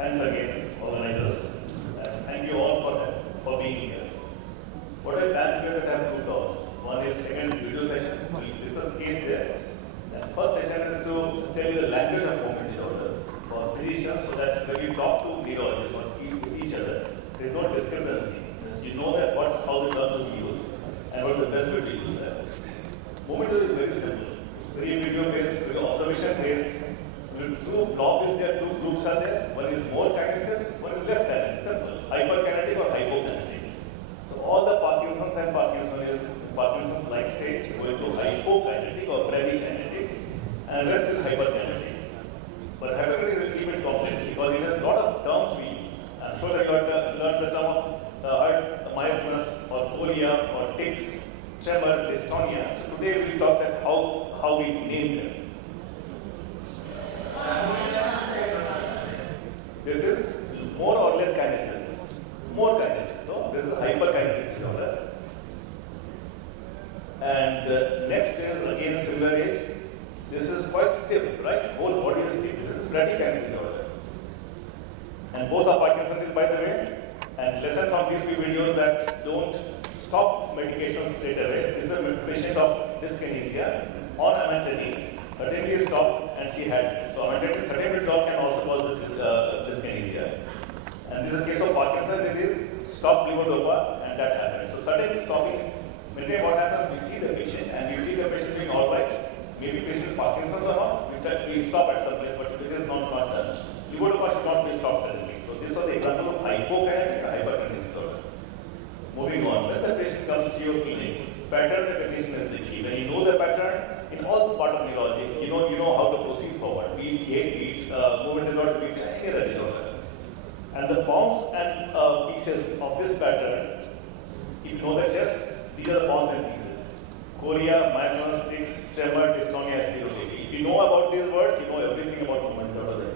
Thanks again, organizers, and thank you all for being here. What I plan here that I have two talks. One is second video session. We'll discuss case there. And first session is to tell you the language of movement disorders for physicians, so that when you talk to neurologists or with each other, there is no discrepancy. You know that how the term will be used and what the best way to use that. Movement is very simple. It's very video based, very observation based. Two blocks there, two groups are there. One is more kinesis, one is less kinesis. Simple. Hyperkinetic or hypokinetic. So all the Parkinson's and Parkinson's-like state go into hypokinetic or bradykinetic, and the rest is hyperkinetic. But hyperkinetic is a little bit complex because it has a lot of terms we use. I'm sure that you have learned the term of myoclonus or chorea or tics, tremor, dystonia. So today we will talk that how we name them. This is more or less kinesis. More kinesis. So this is hyperkinetic disorder. And next is again similar age. This is quite stiff, right? Whole body is stiff. This is bradykinetic disorder. And both are Parkinson's, by the way. And lesson from these two videos that don't stop medication straight away. This is a patient of dyskinesia on amantadine. Suddenly stopped and she had it. So amantadine sudden withdrawal can also cause this dyskinesia. And this is a case of Parkinson's disease, stop levodopa, and that happens. So suddenly stopping, maybe what happens, we see the patient and we feel the patient doing all right. Maybe patient with Parkinson's or not, we stop at some place, but this is not done. Levodopa should not be stopped suddenly. So this was the example of hypokinetic or hyperkinetic disorder. Moving on, when the patient comes to your clinic, pattern recognition is the key. When you know the pattern, in all part of neurology, you know how to proceed forward. Be it gait, be it movement disorder, be it any other disorder. And the bounds and pieces of this pattern, if you know the chest, these are the bounds and pieces. Chorea, myoclonus, tics, tremor, dystonia, stereotypy. If you know about these words, you know everything about movement disorder.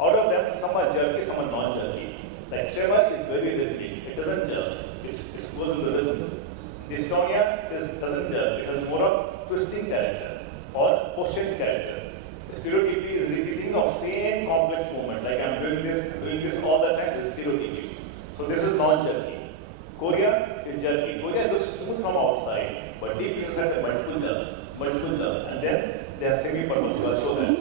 Out of them, some are jerky, some are non-jerky. Like tremor is very rhythmic. It doesn't jerk. It goes into rhythm. Dystonia doesn't jerk. It has more of twisting character or posture character. Stereotypy is repeating of same complex movement. Like I'm doing this all the time. This is stereotypy. So this is non-jerky. Chorea is jerky. Chorea looks smooth from outside, but deep inside the multiple nerves, and then they are semi-purposeful. I'll show that.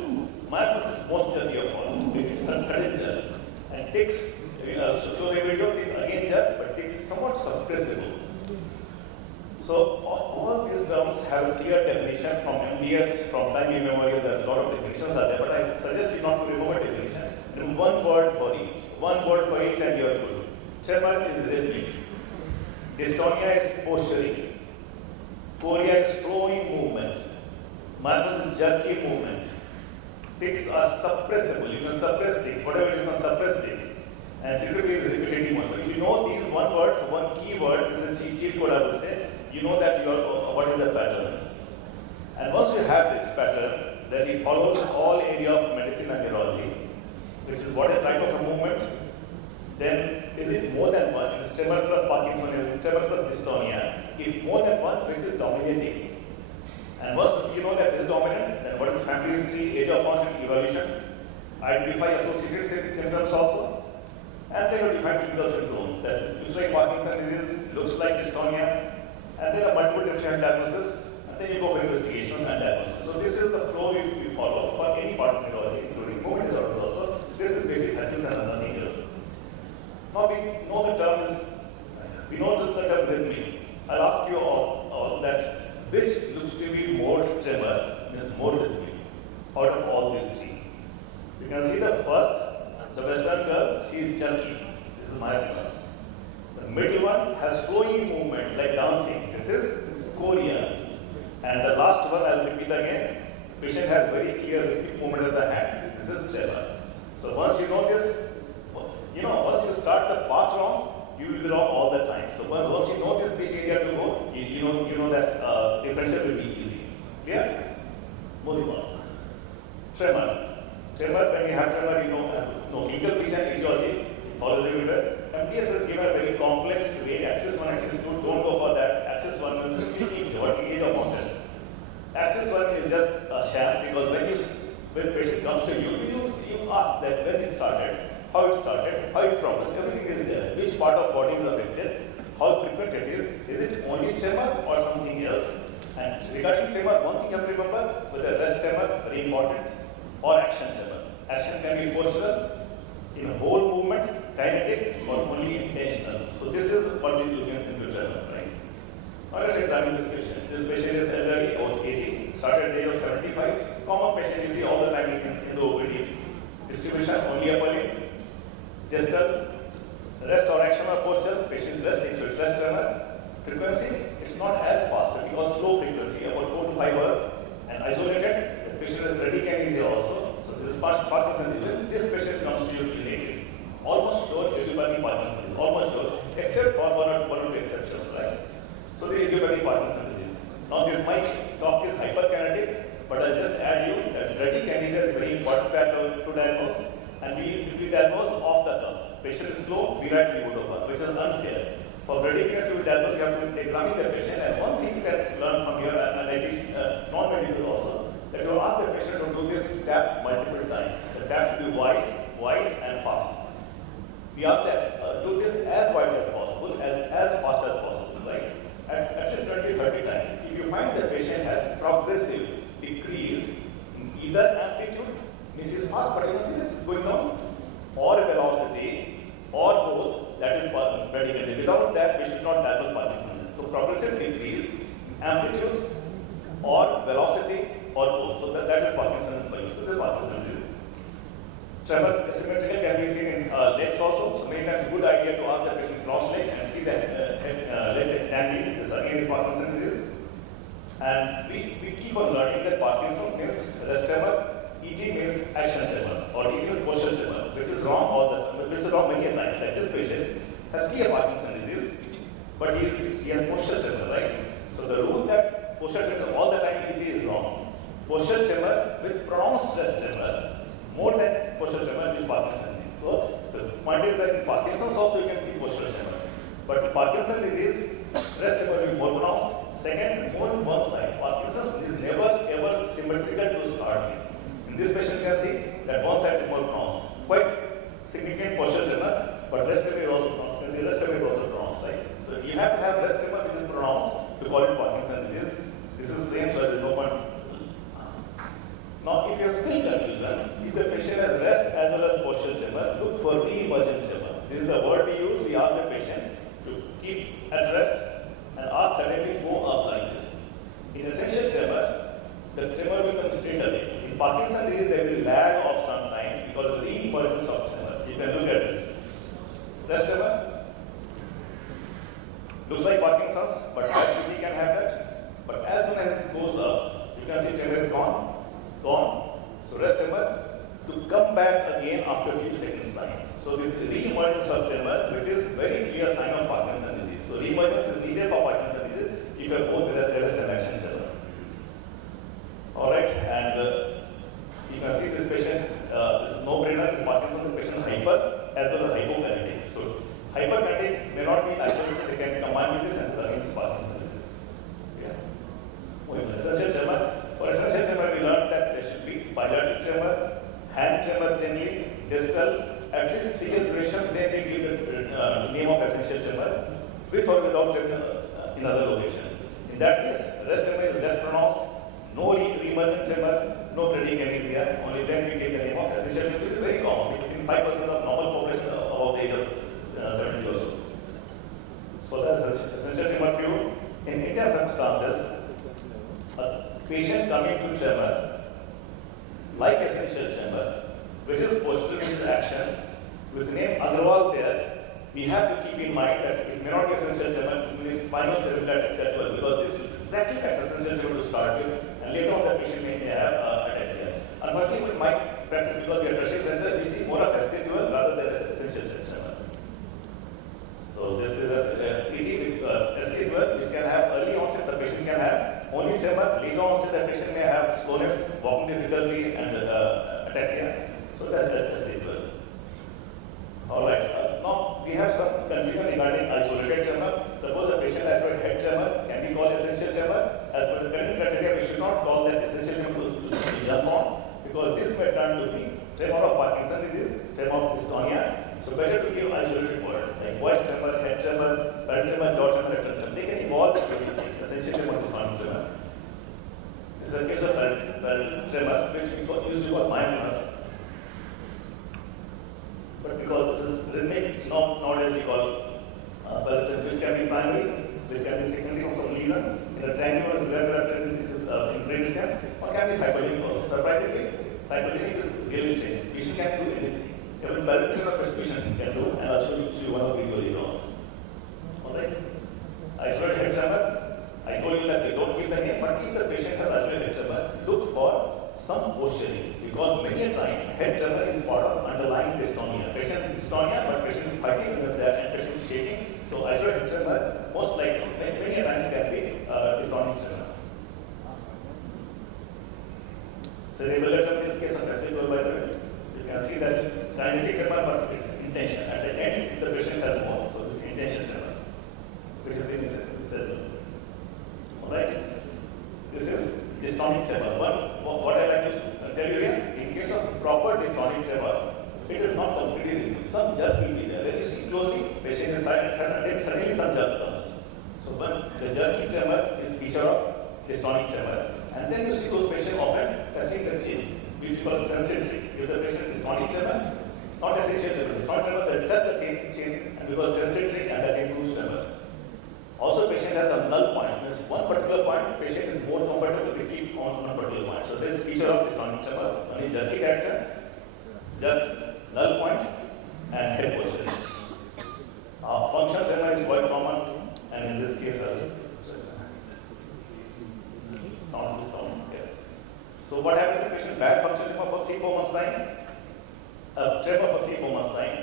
Myoclonus is most jerky of all. It is sudden jerk. And tics, so the video is again jerk, but tics is somewhat suppressible. So all these terms have a clear definition from MDS, from time immemorial. There are a lot of definitions are there, but I suggest you not to remove a definition. And one word for each. One word for each and you are good. Tremor is rhythmic. Dystonia is posturing. Chorea is flowing movement. Myoclonus is jerky movement. Tics are suppressible. You can suppress tics. Whatever it is, you can suppress tics. And secretly is repetitive motion. So if you know these one words, one key word, this is a cheat code I would say, you know that what is the pattern. And once you have this pattern, then it follows all area of medicine and neurology. This is what a type of a movement. Then is it more than one? It is tremor plus Parkinsonism, tremor plus dystonia. If more than one, which is dominating. And once you know that this is dominant, then what is family history, age of function, evolution, identify associated symptoms also, and they will define clinical syndrome. That looks like Parkinson's disease, looks like dystonia, and there are multiple different diagnoses, and then you go for investigation and diagnosis. So this is the flow we follow for any part of neurology, including movement disorders also. This is basic Hutchins and other natures. Now we know the term rhythmic. I'll ask you all that which looks to be more tremor is more rhythmic out of all these three. You can see the first, the Western girl, she is jerky. This is myoclonus. The middle one has flowing movement like dancing. This is chorea. And the last one, I'll repeat again. The patient has very clear rhythmic movement of the hand. This is tremor. So once you know this, once you start the path wrong, you will be wrong all the time. So once you know this area to go, you know that differential will be easy. Clear? Moving on. Tremor. Tremor, when you have tremor, no clinical feature and etiology follows everywhere. MDS is given a very complex way. Axis 1, axis 2, don't go for that. Axis 1 is age of onset. Axis 1 is just a sham because when when the patient comes to you, you ask that when it started, how it progressed, everything is there. Which part of body is affected, how frequent it is it only tremor or something else? And regarding tremor, one thing you have to remember, whether rest tremor, very important, or action tremor. Action can be postural, in a whole movement, kinetic, or only intentional. So this is what we look into tremor, right? Now let's examine this patient. This patient is elderly, about 80, started age of 75. Common patient you see all the time in the OPD. Distribution, only upper limb, distal, rest or action or posture, patient resting, so it's rest tremor. Frequency, it's not as fast, because slow frequency, about 4 to 5 hours, and isolated. The patient is bradykinesia also. So this is Parkinson's disease. This patient comes to your clinic, it's almost sure idiopathic Parkinson's disease, almost sure, except for one or two exceptions, right? So the idiopathic Parkinson's disease. Now this my talk is hyperkinetic, but I'll just add you that bradykinesia is very important to diagnose, and we diagnose off the cuff. Patient is slow, we write levodopa, which is unfair. For bradykinesia to be diagnosed, you have to examine the patient, and one thing you can learn from here, and I teach non-medical also, that you ask the patient to do this tap multiple times. The tap should be wide and fast. We ask them do this as wide as possible, as fast as possible, right? At least 20-30 times. If you find the patient has progressive decrease in either amplitude, means is fast, but you can see this going down, or velocity, or both, that is bradykinesia. Without that, we should not diagnose Parkinson's. So progressive decrease, amplitude, or velocity, or both. So that is Parkinson's for you. So this is Parkinson's disease. Tremor asymmetrical can be seen in legs also. So many times, good idea to ask the patient cross leg and see the leg dangling. This again is Parkinson's disease. And we keep on learning that Parkinson's means rest tremor, ET means action tremor, or ET means posture tremor, which is wrong all the time, which is wrong many times. Like this patient has clear Parkinson's disease, but he has posture tremor, right? So the rule that posture tremor all the time ET is wrong. Posture tremor with pronounced rest tremor, more than posture tremor is Parkinson's disease. So the point is that in Parkinson's also you can see posture tremor, but in Parkinson's disease, rest tremor will be more pronounced. Second, more on one side. Parkinson's is never ever symmetrical to start with. In this patient, you can see that one side is more pronounced. Quite significant posture tremor, but rest tremor is also pronounced. You can see rest tremor is also pronounced, right? So you have to have rest tremor which is pronounced to call it Parkinson's disease. This is the same, so there is no point. Now, if you have still confusion, if the patient has rest as well as posture tremor, look for re-emergent tremor. This is the word we use. We ask the patient to keep at rest and ask suddenly go up like this. In essential tremor, the tremor will come straight away. In Parkinson's disease, there will be lag of some time because of the re-emergence of tremor. You can look at this. Rest tremor looks like Parkinson's, but IPT can have that. But as soon as it goes up, you can see tremor is gone. So rest tremor to come back again after a few seconds time. So this re-emergence of tremor, which is very clear sign of Parkinson's disease. So re-emergence is needed for Parkinson's disease if you are both with a rest and action tremor. Alright, and you can see this patient, this is no-brainer in Parkinson's patient hyper as well as hypokinetic. So hyperkinetic may not be isolated, they can be combined with this and against Parkinson's disease. Yeah. Essential tremor. For essential tremor, we learned that there should be bilateral tremor, hand tremor generally, distal, at least 3 years duration, then we give the name of essential tremor, with or without tremor in other location. In that case, rest tremor is less pronounced, no re-emergent tremor, no bradykinesia, only then we give the name of essential tremor, which is very common, which is in 5% of normal population above the age of 70 or so. So that's essential tremor view. In Indian circumstances, patient coming to tremor, like essential tremor, which is postural action, with the name Agarwal there, we have to keep in mind that it may not be essential tremor, this means spinocerebellar etc. because this is exactly like essential tremor to start with, and later on the patient may have ataxia. Unfortunately, with my practice, because we are tertiary center, we see more of SC12 rather than essential tremor. So this is a PT which SC12, which can have early onset, the patient can have only tremor, later onset the patient may have slowness, walking difficulty, and ataxia. So that's SC12. Alright, now we have some confusion regarding isolated tremor. Suppose a patient has a head tremor, can be called essential tremor. As per the current criteria, we should not call that essential tremor to jump on. because this may turn to be tremor of Parkinson's disease, tremor of dystonia. So better to give isolated word like voice tremor, head tremor, body tremor, jaw tremor, rectal tremor. They can evolve essentially what is called tremor. This is a case of tremor which we usually call mindfulness. But because this is rhythmic, nowadays we call which can be primary, which can be secondary of some lesion. In a triangular, this is in brain scan, or can be psychogenic also. Surprisingly, psychogenic is really strange. Patient can do anything. Even bilateral prescription can do, and I'll show you one of the video later on. Alright? Isolated head tremor. I told you that they don't give the name, but if the patient has isolated head tremor, look for some posturing, because many a times head tremor is part of underlying dystonia. Patient is dystonia, but patient is fighting against that, and patient is shaking. So isolated tremor, most likely, many a times can be dystonic tremor. Cerebellar tremor is a case of residual, by the way. You can see that kinetic tremor, but it's intention. At the end, the patient has more, so this intention tremor, which is in the cerebellum. Alright? This is dystonic tremor. What I like to tell you here, in case of proper dystonic tremor, it is not completely removed. Some jerk will be there. When you see closely, patient is silent, and suddenly some jerk comes. So when the jerky tremor is feature of dystonic tremor, and then you see those patients often touching the chin, which we call sensitivity. If the patient is dystonic tremor, not essential tremor, dystonic tremor, they touch the chin, and because sensitivity, and that improves tremor. Also, patient has a null point, means one particular point, patient is more comfortable to keep on one particular point. So this is feature of dystonic tremor, only jerky character, jerk, null point, and head posture. Functional tremor is quite common, and in this case, sound. So what happens to the patient? Bad functional tremor for 3-4 months time, tremor for 3-4 months time,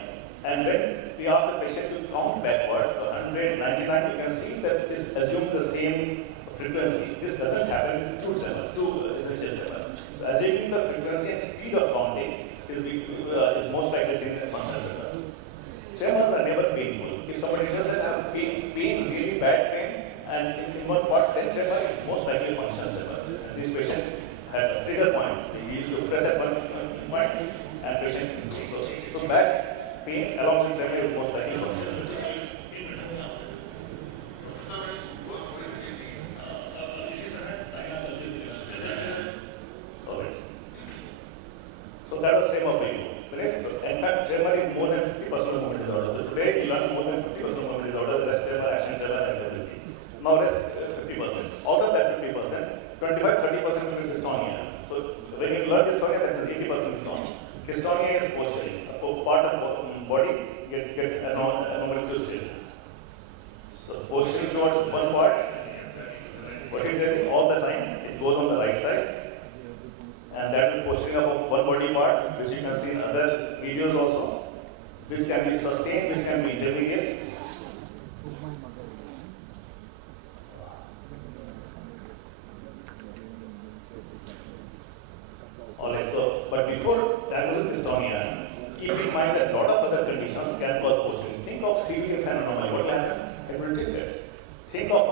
and then we ask the patient to count backwards. So 199, you can see that this assumes the same frequency. This doesn't happen with true tremor, true essential tremor. Assuming the frequency and speed of counting is most likely seen in functional tremor. Tremors are never painful. If somebody doesn't have pain, really bad pain, and in one part, then tremor is most likely functional tremor. And this patient had a trigger point. He used to press at one point, and patient. So bad pain along with tremor is most likely functional tremor. So that was tremor for you. So in fact, tremor is more than 50% of movement disorder. So today you learn more than 50% of movement disorder, rest tremor, action tremor, and everything. Now rest 50%. Out of that 50%, 25-30% will be dystonia. So when you learn dystonia, that is 80% dystonia. Dystonia is posturing. A part of the body gets anomaly twisted. So posturing towards one part, what you tell all the time, it goes on the right side. And that is posturing of one body part, which you can see in other videos also, which can be sustained, which can be intermediate. Alright, so, but before diagnosing dystonia, keep in mind that a lot of other conditions can cause posturing. Think of CVT and anomaly, what will happen? Hand will tilt. Think of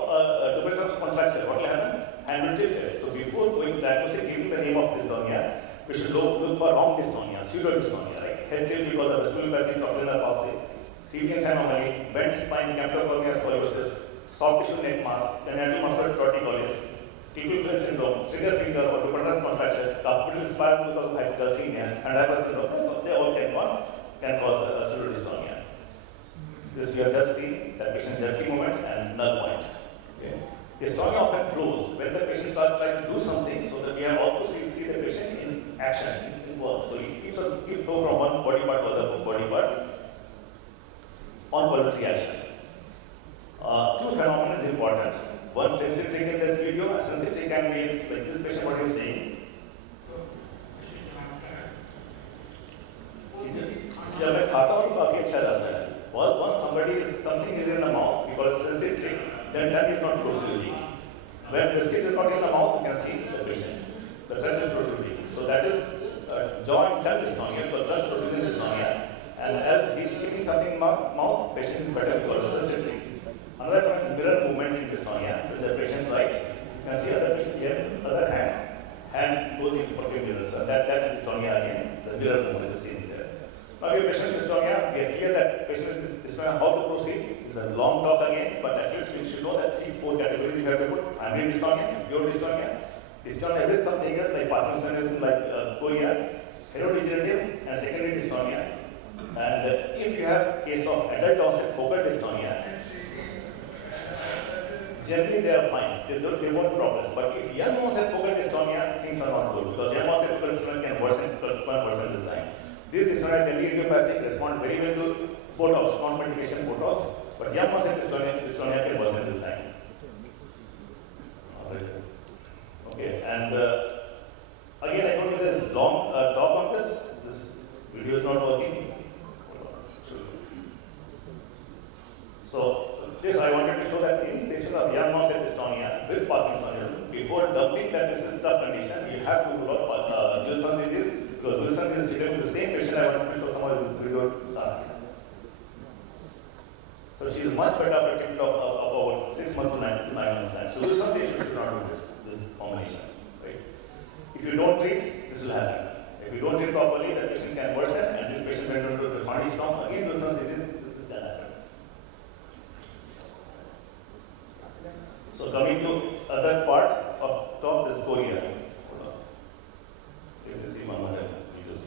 tuberculosis contracture, what will happen? Hand will tilt. So before going to diagnosing, giving the name of dystonia, we should look for wrong dystonia, pseudo dystonia, right? Head tilt because of vestibulopathy, trochlear palsy, CVT anomaly, bent spine, camptocorneal scoliosis, soft tissue neck mass, genital muscular torticollis, tibial flare syndrome, trigger finger or tuberculosis contracture, capital spasm because of hyperkinetic, and Hyper syndrome, they all can cause pseudo dystonia. This we have just seen, that patient jerky movement and null point. Okay. Dystonia often flows when the patient starts trying to do something, so that we have also see the patient in action, in work. So he keeps flow from one body part to other body part on voluntary action. Two phenomena is important. One sensitivity in this video, a sensitivity can be like this patient what is saying. जब मैं खाता हूँ तो काफी अच्छा लगता है. Once something is in the mouth, because sensitive, then tongue is not protruding. When biscuit is not in the mouth, you can see the patient. The tongue is protruding. So that is jaw and tongue dystonia, because tongue protrusion dystonia. And as he is keeping something in the mouth, patient is better because sensitive. Another one is mirror movement in dystonia, which the patient right. You can see other patient here, other hand goes into perfect mirror. So that's Now your patient dystonia, we are clear that patient dystonia, how to proceed. It's a long talk again, but at least we should know that 3-4 categories we have to put. Primary dystonia, pure dystonia, dystonia with something else like Parkinsonism, like chorea, heterodegenerative, and secondary dystonia. And if you have case of adult onset focal dystonia, generally they are fine, they won't problems. But if young onset focal dystonia, things are not good because young onset focal dystonia can worsen 1% of the time. This dystonia can be idiopathic, respond very well to Botox, non-medication Botox, but young onset dystonia can worsen with time. Okay, and again I told you there is long talk on this. This video is not working. So this I wanted to show that in patient of young onset dystonia with Parkinsonism, before doubling that this is tough condition, you have to do Wilson's disease, because Wilson's is treated with the same patient. I wanted to show some of this video. So she is much better after treatment of about 6 months to 9 months time. So Wilson's patient should not do this combination. Right? If you don't treat, this will happen. If you don't treat properly, the patient can worsen, and this patient may not do the funny storm. Again, Wilson's disease, this can happen. So coming to other part of talk, this chorea. You can see one more videos.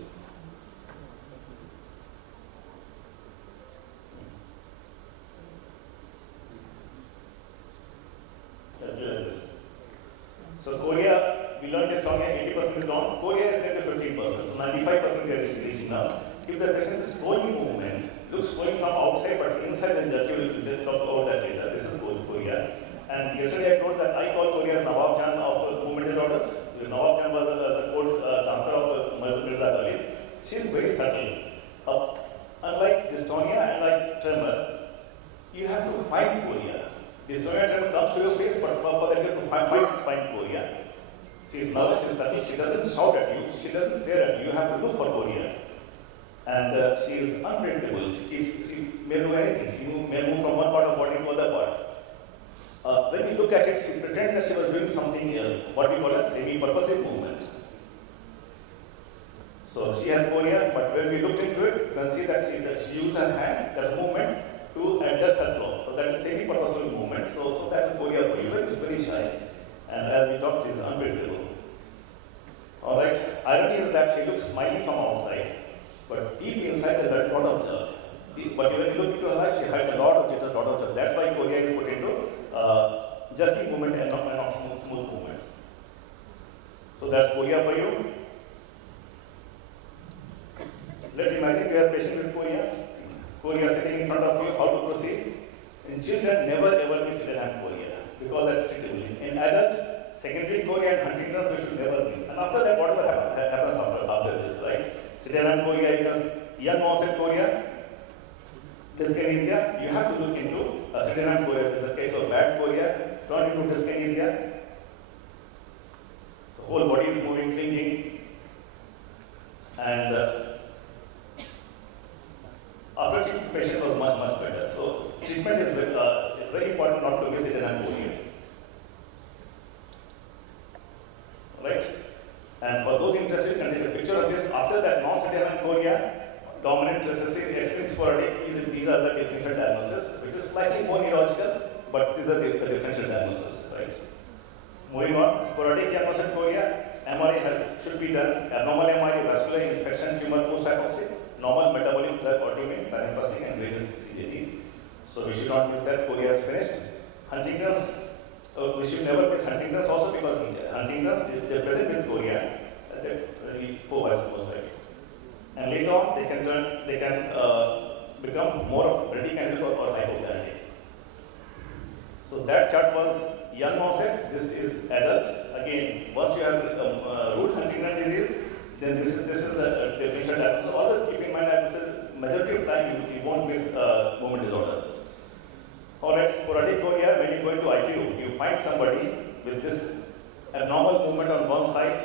So chorea, we learned dystonia, 80% is gone. Chorea is 10 to 15%. So 95% we are reaching now. If the patient is flowing movement, looks flowing from outside, but inside the jerky, we will talk about that later. This is chorea. And yesterday I told that I call chorea as Nawab Jan of movement disorders. Nawab Jan was a court dancer of Mirza Ghalib. She is very subtle. Unlike dystonia and like tremor, you have to find chorea. Dystonia tremor comes to your face, but for that you have to find chorea. She is nervous, she is subtle, she doesn't shout at you, she doesn't stare at you, you have to look for chorea. And she is unpredictable, she may do anything, she may move from one part of body to other part. When we look at it, she pretends that she was doing something else, what we call a semi-purposive movement. So she has chorea, but when we looked into it, you can see that she used her hand, that movement, to adjust her clothes. So that is semi-purposeful movement. So that is chorea for you. She is very shy. And as we talk, she is unpredictable. Alright, irony is that she looks smiling from outside, but deep inside there is a lot of jerk. But when you look into her life, she hides a lot of jitters, lot of jerk. That's why chorea is put into jerky movement and not smooth movements. So that's chorea for you. Let's imagine we have a patient with chorea. Chorea sitting in front of you, how to proceed. In children, never ever be sydenham chorea because that's treatable. In adult, secondary chorea and Huntington's we should never miss. And after that, whatever happens after this, right? Sydenham chorea, because young onset chorea, dyskinesia, you have to look into sydenham chorea. This is a case of bad chorea, turn into dyskinesia. The whole body is moving, flinging, and after treatment, patient was much better. So treatment is very important not to miss sydenham chorea. Right? And for those interested, you can take a picture of this. After that, non-sydenham chorea, dominant, recessive, extreme sporadic, these are the differential diagnosis, which is slightly more neurological, but these are the differential diagnosis. Right? Moving on, sporadic young onset chorea, MRI should be done. Abnormal MRI, vascular infection, tumor post-hypoxic, normal metabolic drug autoimmune, paranephrotic, and various CJD. So we should not miss that. Chorea is finished. Huntington's, we should never miss Huntington's also because Huntington's is present with chorea at really 4 most times. And later on, they can become more of bradykinetic or hypokinetic. So that chart was young onset. This is adult. Again, once you have root Huntington disease, then this is a differential diagnosis. So always keep in mind that majority of time you won't miss movement disorders. Alright, sporadic chorea, when you go into ITU, you find somebody with this abnormal movement on one side.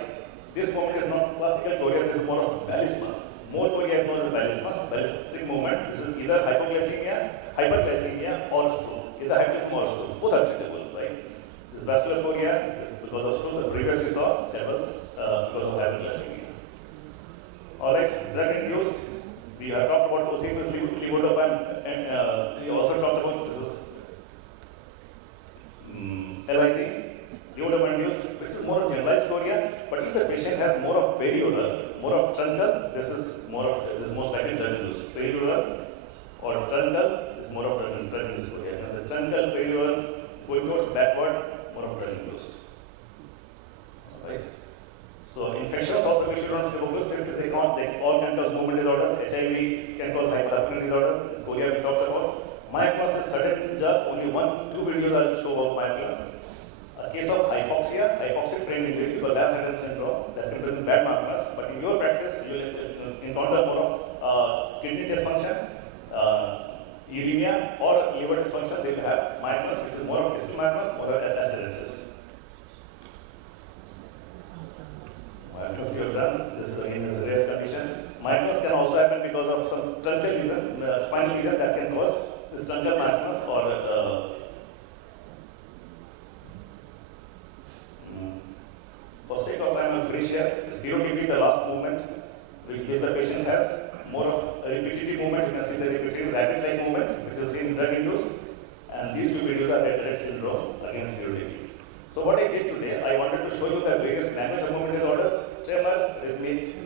This movement is not classical chorea, this is more of balismus. More chorea is known as balismus, ballistic movement. This is either hyperglycemia or stroke. Either hyperglycemia or stroke. Both are treatable, right? This vascular chorea is because of stroke. The previous we saw, that was because of hyperglycemia. Alright, drug induced We have talked about OCPS levodopa and we also talked about this is LIT, levodopa induced. This is more of generalized chorea, but if the patient has more of perioral, more of truncal, this is most likely drug induced. Perioral or truncal is more of drug induced chorea. As a truncal, perioral, going towards backward, more of drug induced. Right. So infections also we should not focus since they all can cause movement disorders, HIV can cause hyperkinetic disorders, chorea we talked about. Myoclonus is sudden jerk, only 1-2 videos I'll show about myoclonus. A case of hypoxia, hypoxic brain injury because Lab syndrome that can present bad myoclonus, but in your practice you will encounter more of kidney dysfunction, uremia or liver dysfunction. They will have myoclonus which is more of distal myoclonus, more of asteresis. Myoclonus you have done, this again is a rare condition. Myoclonus can also happen because of some truncal lesion, spinal lesion that can cause this truncal myoclonus or for sake of time, I will finish here. 0 dB, the last movement, which the patient has more of a repetitive movement. You can see the repetitive rapid-like movement, which is seen drug-induced. And these two videos are Rett syndrome against 0 dB. So what I did today, I wanted to show you the various language of movement disorders: tremor, rhythmic,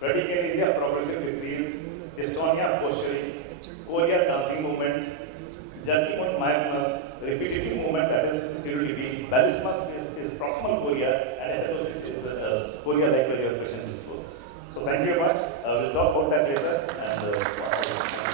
bradykinesia, progressive decrease, dystonia, posturing, chorea, dancing movement, jerky movement, myoclonus, repetitive movement, that is 0 dB, balismus is proximal chorea, and hepatosis is chorea like your patient is. So thank you very much. I will talk about that later. And